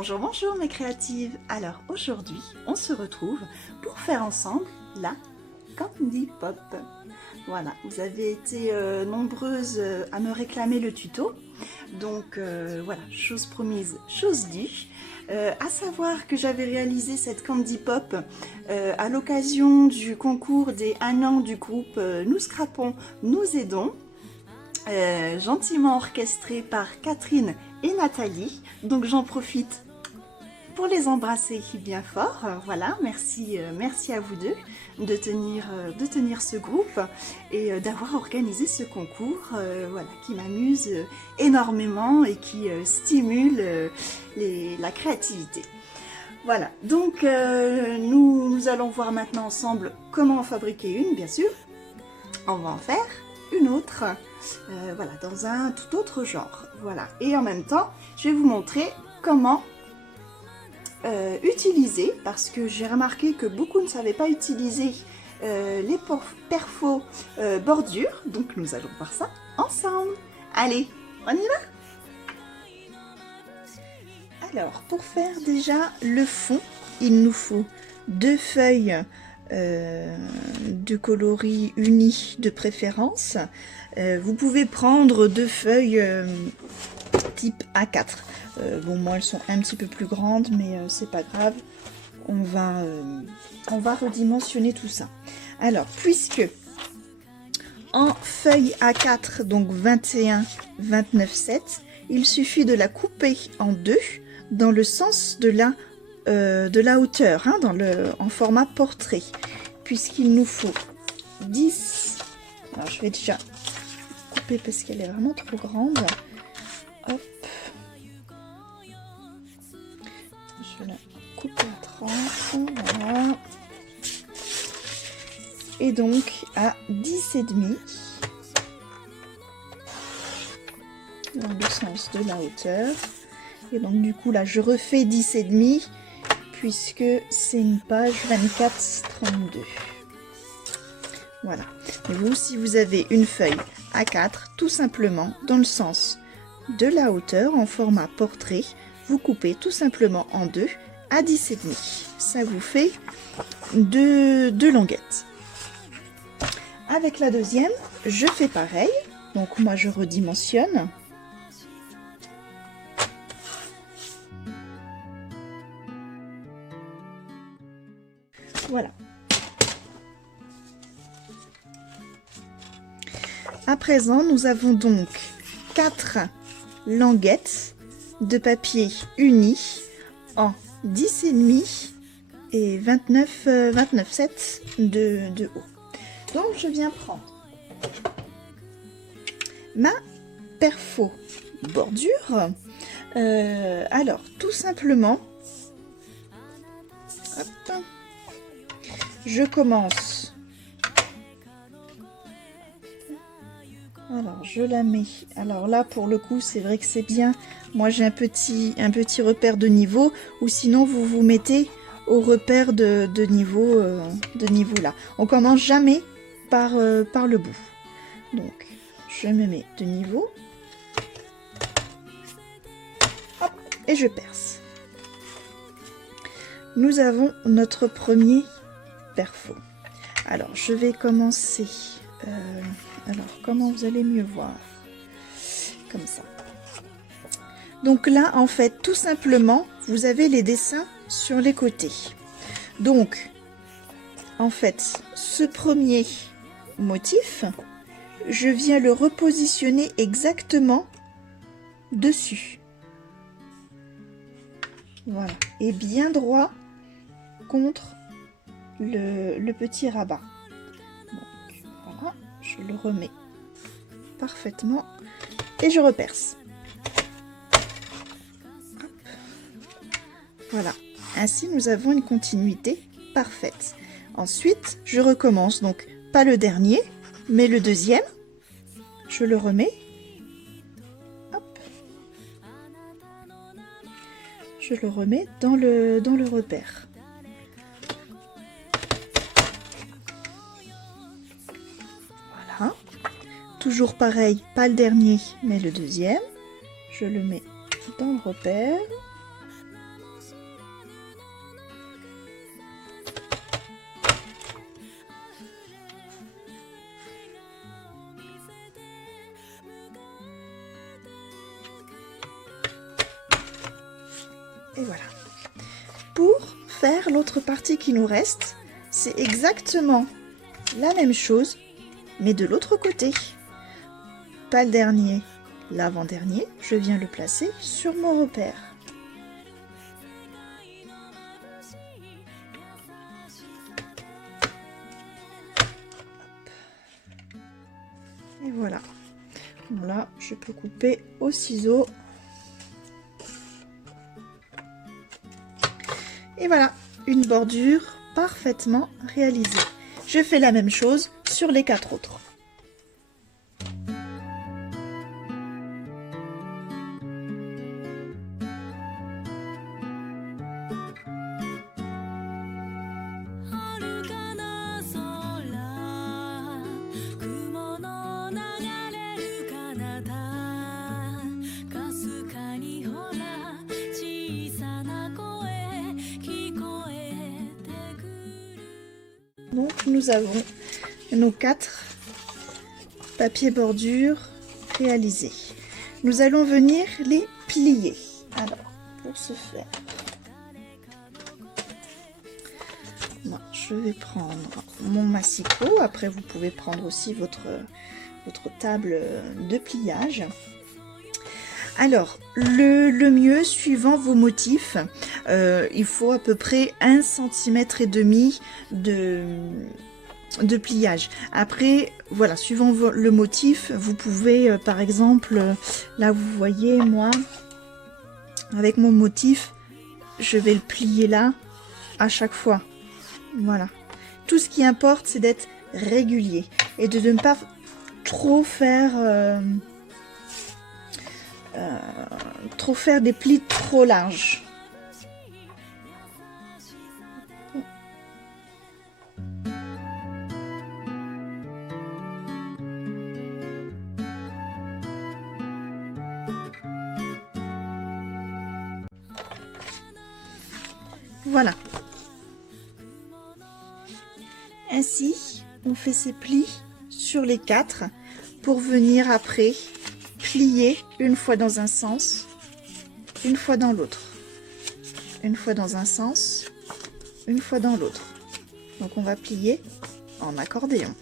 Bonjour, bonjour mes créatives. Alors aujourd'hui, on se retrouve pour faire ensemble la Candy Pop. Voilà, vous avez été nombreuses à me réclamer le tuto. Donc voilà, chose promise, chose due. À savoir que j'avais réalisé cette Candy Pop à l'occasion du concours des 1 an du groupe Nous Scrapons, Nous Aidons. Gentiment orchestré par Catherine et Nathalie. Donc j'en profite pour les embrasser bien fort. Voilà, merci à vous deux de tenir ce groupe et d'avoir organisé ce concours voilà, qui m'amuse énormément et qui stimule la créativité. Voilà, donc nous allons voir maintenant ensemble comment en fabriquer une, bien sûr. On va en faire une autre, voilà, dans un tout autre genre. Voilà, et en même temps, je vais vous montrer comment utiliser, parce que j'ai remarqué que beaucoup ne savaient pas utiliser les perfos bordures, donc nous allons voir ça ensemble. Allez, on y va? Alors, pour faire déjà le fond, il nous faut 2 feuilles de coloris unis de préférence. Vous pouvez prendre 2 feuilles type A4. Bon, moi elles sont un petit peu plus grandes, mais c'est pas grave. On va redimensionner tout ça. Alors, puisque en feuille A4, donc 21, 29, 7, il suffit de la couper en 2 dans le sens de la hauteur, hein, en format portrait, puisqu'il nous faut 10. Alors je vais déjà couper parce qu'elle est vraiment trop grande. Hop, je la coupe à 30, voilà. Et donc à 10,5 dans le sens de la hauteur. Et donc du coup là je refais 10,5 puisque c'est une page 24-32. Voilà. Et vous, si vous avez une feuille A4, tout simplement dans le sens de la hauteur en format portrait, vous coupez tout simplement en 2 à 10,5. Ça vous fait 2 languettes. Avec la deuxième, je fais pareil. Donc moi je redimensionne. Voilà. À présent, nous avons donc 4 languettes de papier uni en 10,5 et 29,7 de haut. Donc, je viens prendre ma perfo bordure. Alors, tout simplement, hop, je commence. Alors je la mets. Alors là pour le coup c'est vrai que c'est bien. Moi j'ai un petit repère de niveau, ou sinon vous vous mettez au repère de niveau là. On commence jamais par le bout. Donc je me mets de niveau. Hop, et je perce. Nous avons notre premier perfo. Alors je vais commencer. Alors comment vous allez mieux voir? Comme ça. Donc là en fait tout simplement vous avez les dessins sur les côtés. Donc en fait ce premier motif, je viens le repositionner exactement dessus. Voilà, et bien droit contre le petit rabat. Donc, voilà, je le remets parfaitement et je reperce. Hop. Voilà, ainsi nous avons une continuité parfaite. Ensuite, je recommence, donc pas le dernier, mais le deuxième. Je le remets. Hop. Je le remets dans le repère. Voilà. Toujours pareil, pas le dernier, mais le deuxième. Je le mets dans le repère. Et voilà. Pour faire l'autre partie qui nous reste, c'est exactement la même chose, mais de l'autre côté. Pas le dernier, l'avant-dernier, je viens le placer sur mon repère. Et voilà. Bon, là, je peux couper au ciseau. Et voilà, une bordure parfaitement réalisée. Je fais la même chose sur les 4 autres. Donc nous avons nos 4 papiers bordure réalisés. Nous allons venir les plier. Alors, pour ce faire, moi, je vais prendre mon massicot. Après, vous pouvez prendre aussi votre table de pliage. Alors, le mieux, suivant vos motifs, il faut à peu près 1,5 cm de pliage. Après, voilà, suivant le motif, vous pouvez, par exemple, là vous voyez, moi, avec mon motif, je vais le plier là, à chaque fois. Voilà. Tout ce qui importe, c'est d'être régulier et de ne pas trop faire... des plis trop larges. Voilà. Ainsi, on fait ces plis sur les 4 pour venir après plier une fois dans un sens, une fois dans l'autre, une fois dans un sens, une fois dans l'autre. Donc on va plier en accordéon.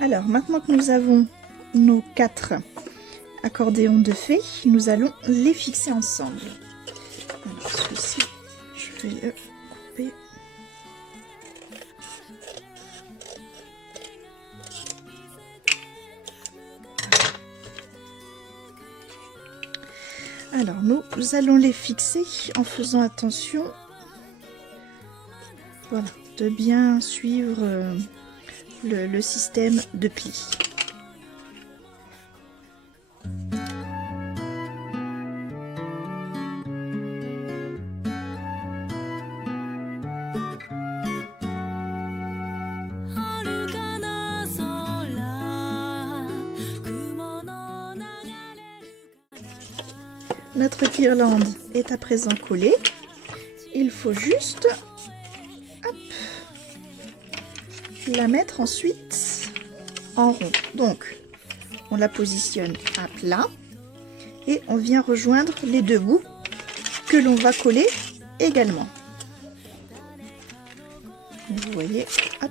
Alors, maintenant que nous avons nos 4 accordéons de fée, nous allons les fixer ensemble. Alors, celui-ci, je vais le couper. Alors, nous allons les fixer en faisant attention, voilà, de bien suivre le système de plis. Notre guirlande est à présent collée. Il faut juste la mettre ensuite en rond. Donc, on la positionne à plat et on vient rejoindre les 2 bouts que l'on va coller également. Vous voyez, hop.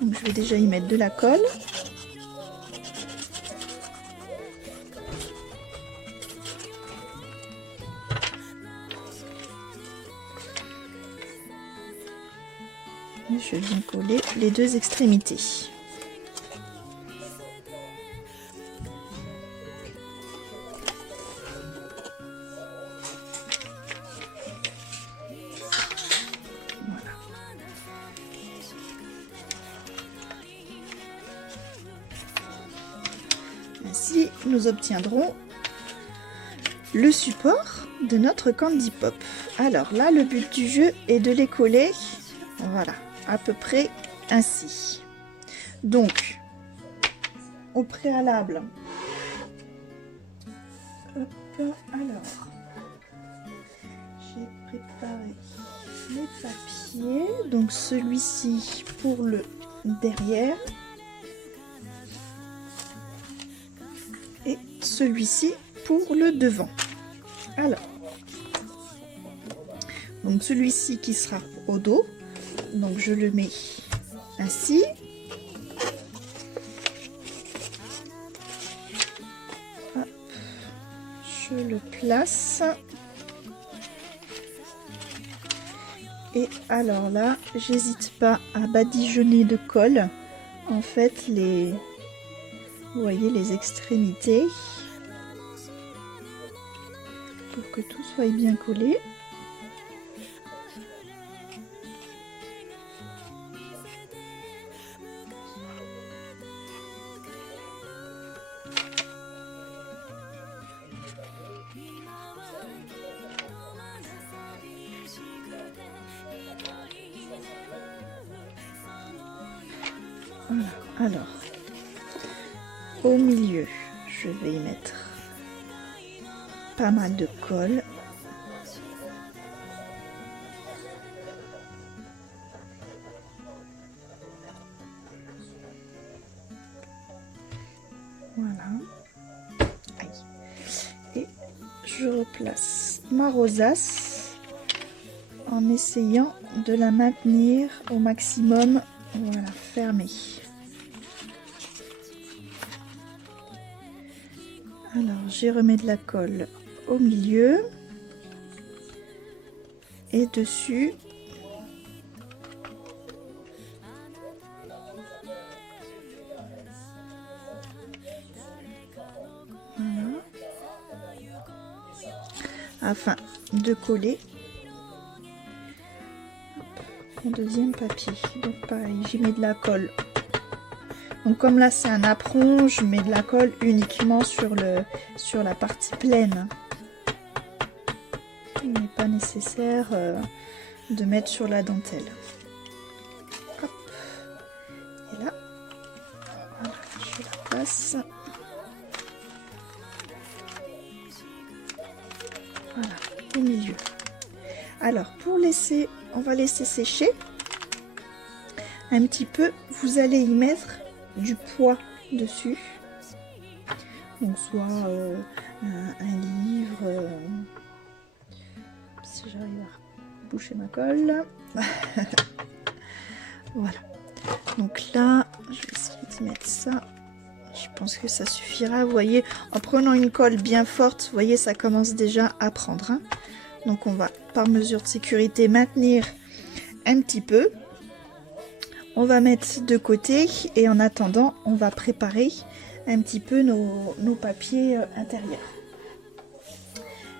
Donc, je vais déjà y mettre de la colle. je viens coller les deux extrémités. Voilà. Ainsi, nous obtiendrons le support de notre Candy Pop. Alors là, le but du jeu est de les coller, voilà, à peu près ainsi. Donc, au préalable, hop, alors, j'ai préparé les papiers, donc celui-ci pour le derrière et celui-ci pour le devant. Alors, donc celui-ci qui sera au dos, donc je le mets ainsi. Hop, je le place. Et alors là, j'hésite pas à badigeonner de colle, en fait, vous voyez, les extrémités, pour que tout soit bien collé. Voilà. Alors, au milieu, je vais y mettre pas mal de colle. Voilà. Aïe. Et je replace ma rosace en essayant de la maintenir au maximum, voilà, fermée. Alors, j'y remets de la colle au milieu et dessus. Voilà. Afin de coller mon deuxième papier. Donc pareil, j'y mets de la colle. Donc comme là c'est un apron, je mets de la colle uniquement sur la partie pleine. Il n'est pas nécessaire de mettre sur la dentelle. Hop. Et là, voilà, je la place. Voilà, au milieu. Alors pour laisser, on va laisser sécher un petit peu. Vous allez y mettre du poids dessus, donc soit un livre, si j'arrive à boucher ma colle. Voilà, donc là je vais essayer de mettre ça, je pense que ça suffira. Vous voyez, en prenant une colle bien forte, vous voyez, ça commence déjà à prendre, hein. Donc on va par mesure de sécurité maintenir un petit peu. On va mettre de côté et en attendant, on va préparer un petit peu nos papiers intérieurs.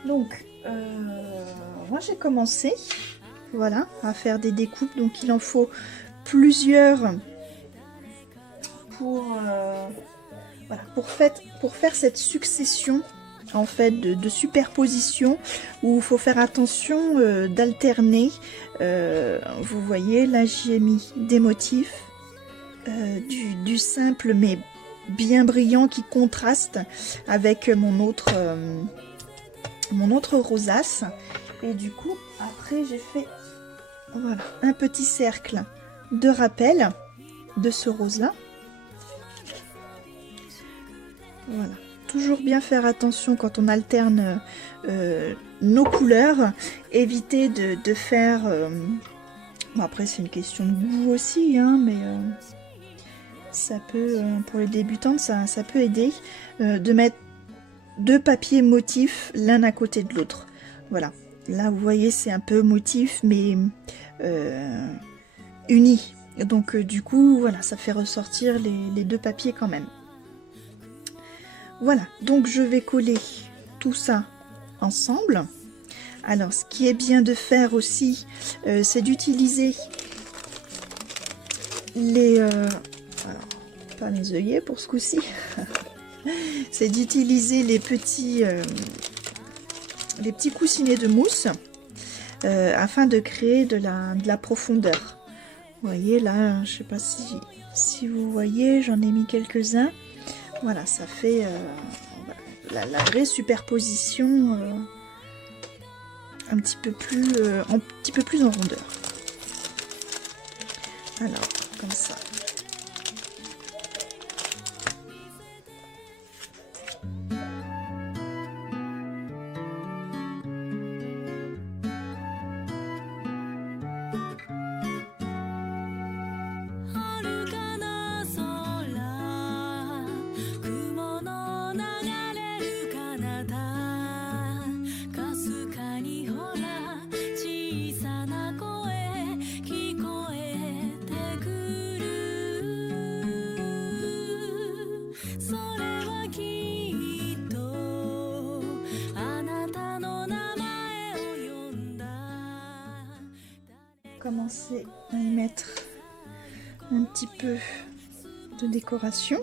Donc, moi j'ai commencé, voilà, à faire des découpes. Donc il en faut plusieurs pour faire cette succession en fait de superposition où il faut faire attention d'alterner. Vous voyez, là j'y ai mis des motifs, du simple mais bien brillant qui contraste avec mon autre rosace. Et du coup après j'ai fait, voilà, un petit cercle de rappel de ce rose là. Voilà, toujours bien faire attention quand on alterne nos couleurs, éviter de faire bon, après c'est une question de goût aussi, hein, mais ça peut, pour les débutantes, ça peut aider de mettre deux papiers motifs l'un à côté de l'autre. Voilà, là vous voyez c'est un peu motif, mais unis. Donc du coup, voilà, ça fait ressortir les deux papiers quand même. Voilà, donc je vais coller tout ça ensemble. Alors, ce qui est bien de faire aussi, c'est d'utiliser les... alors, pas mes œillets pour ce coup-ci. C'est d'utiliser les petits coussinets de mousse afin de créer de la profondeur. Vous voyez là, je sais pas si vous voyez, j'en ai mis quelques-uns. Voilà, ça fait la vraie superposition un petit peu plus en rondeur. Alors, comme ça. Commencer à y mettre un petit peu de décoration.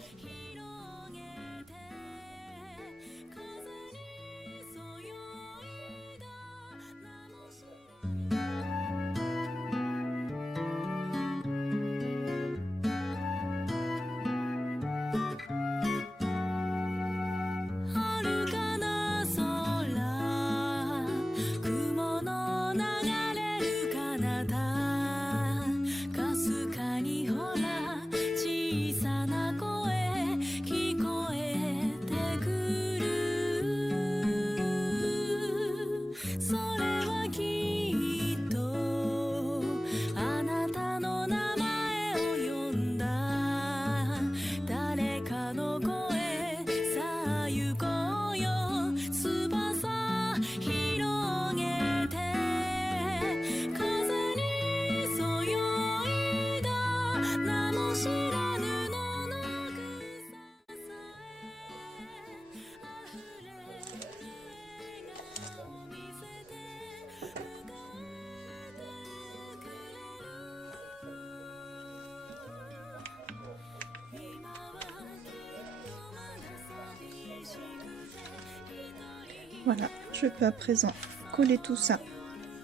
Voilà, je peux à présent coller tout ça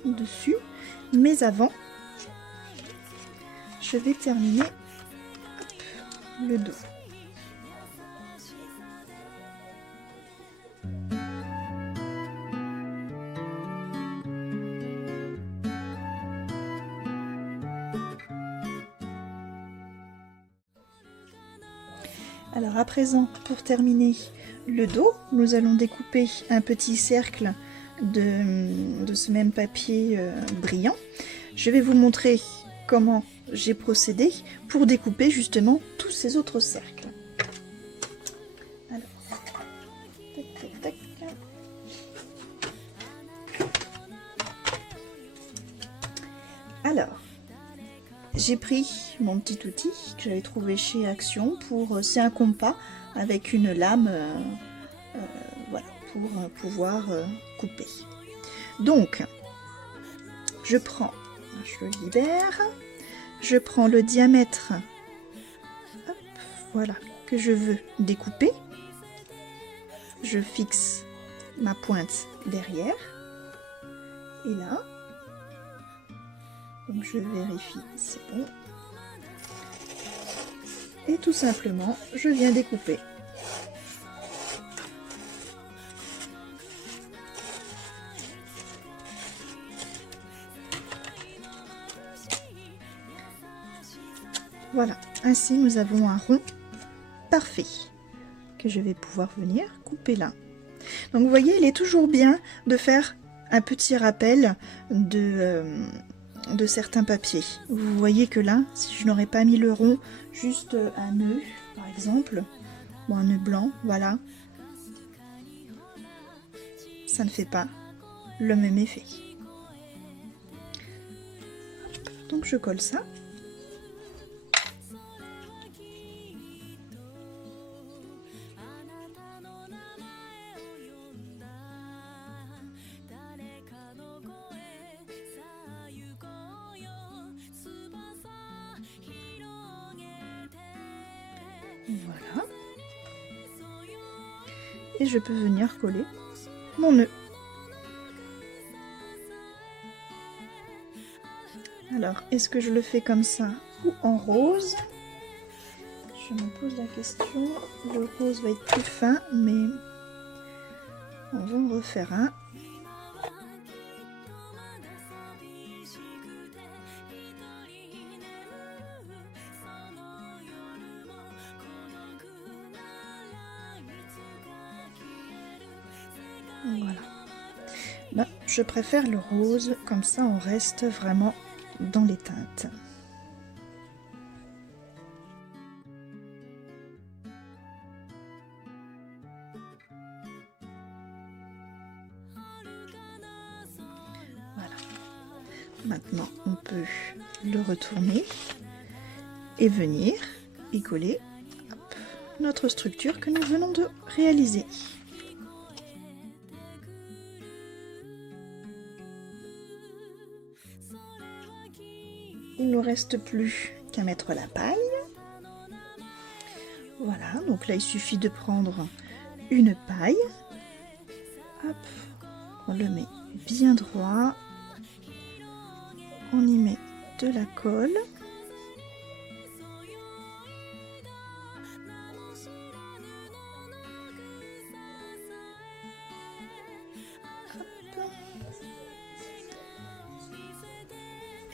dessus, mais avant, je vais terminer le dos. Alors à présent, pour terminer le dos, nous allons découper un petit cercle de ce même papier brillant. Je vais vous montrer comment j'ai procédé pour découper justement tous ces autres cercles. Alors, tac, tac, tac. Alors, j'ai pris mon petit outil que j'avais trouvé chez Action pour, c'est un compas avec une lame, voilà, pour pouvoir couper. Donc, je le libère, je prends le diamètre, hop, voilà, que je veux découper, je fixe ma pointe derrière, et là, donc je vérifie, c'est bon. Et tout simplement, je viens découper. Voilà, ainsi nous avons un rond parfait que je vais pouvoir venir couper là. Donc vous voyez, il est toujours bien de faire un petit rappel de certains papiers. Vous voyez que là, si je n'aurais pas mis le rond, juste un nœud par exemple, ou un nœud blanc, voilà, ça ne fait pas le même effet. Donc je colle ça, Voilà. Et je peux venir coller mon nœud. Alors, est-ce que je le fais comme ça ou en rose? Je me pose la question. Le rose va être plus fin, mais on va en refaire un. Voilà. Là, je préfère le rose, comme ça on reste vraiment dans les teintes. Voilà. Maintenant, on peut le retourner et venir y coller notre structure que nous venons de réaliser. Il ne nous reste plus qu'à mettre la paille. Voilà, donc là il suffit de prendre une paille. Hop, on le met bien droit. On y met de la colle.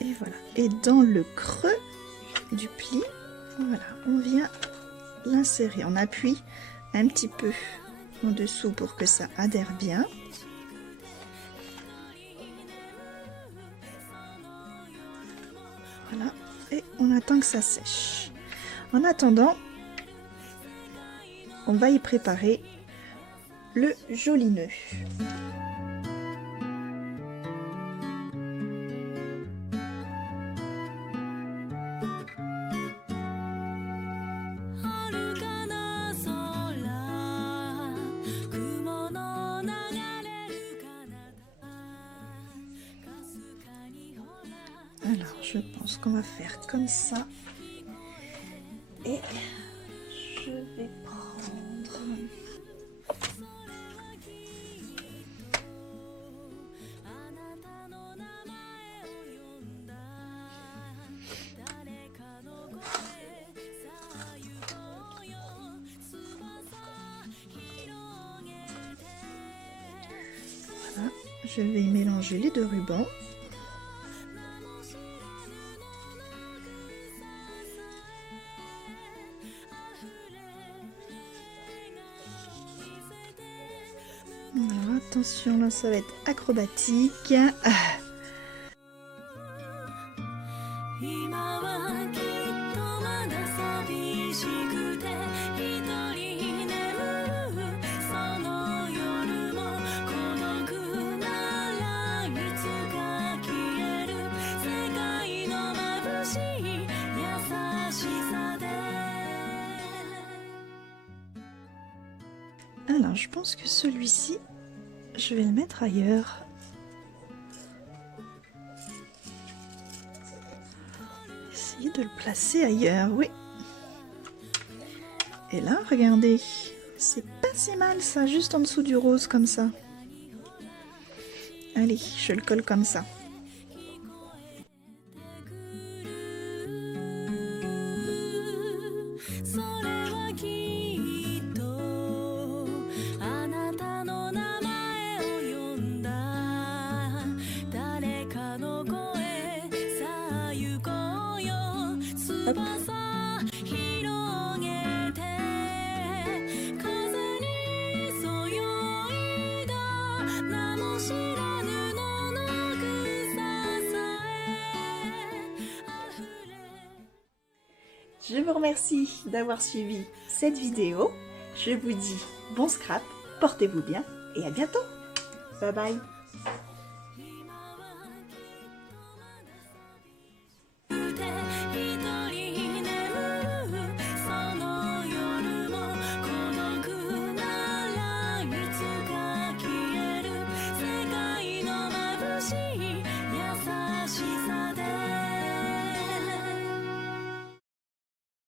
Et voilà. Et dans le creux du pli, voilà, on vient l'insérer. On appuie un petit peu en dessous pour que ça adhère bien. Voilà. Et on attend que ça sèche. En attendant, on va y préparer le joli nœud. Alors, je pense qu'on va faire comme ça. Et je vais prendre... Voilà, je vais mélanger les deux rubans. Alors, attention, là ça va être acrobatique. Alors, je pense que celui-ci, je vais le mettre ailleurs. Essayer de le placer ailleurs, oui. Et là, regardez, c'est pas si mal ça, juste en dessous du rose comme ça. Allez, je le colle comme ça. Hop. Je vous remercie d'avoir suivi cette vidéo. Je vous dis bon scrap, portez-vous bien et à bientôt. Bye bye.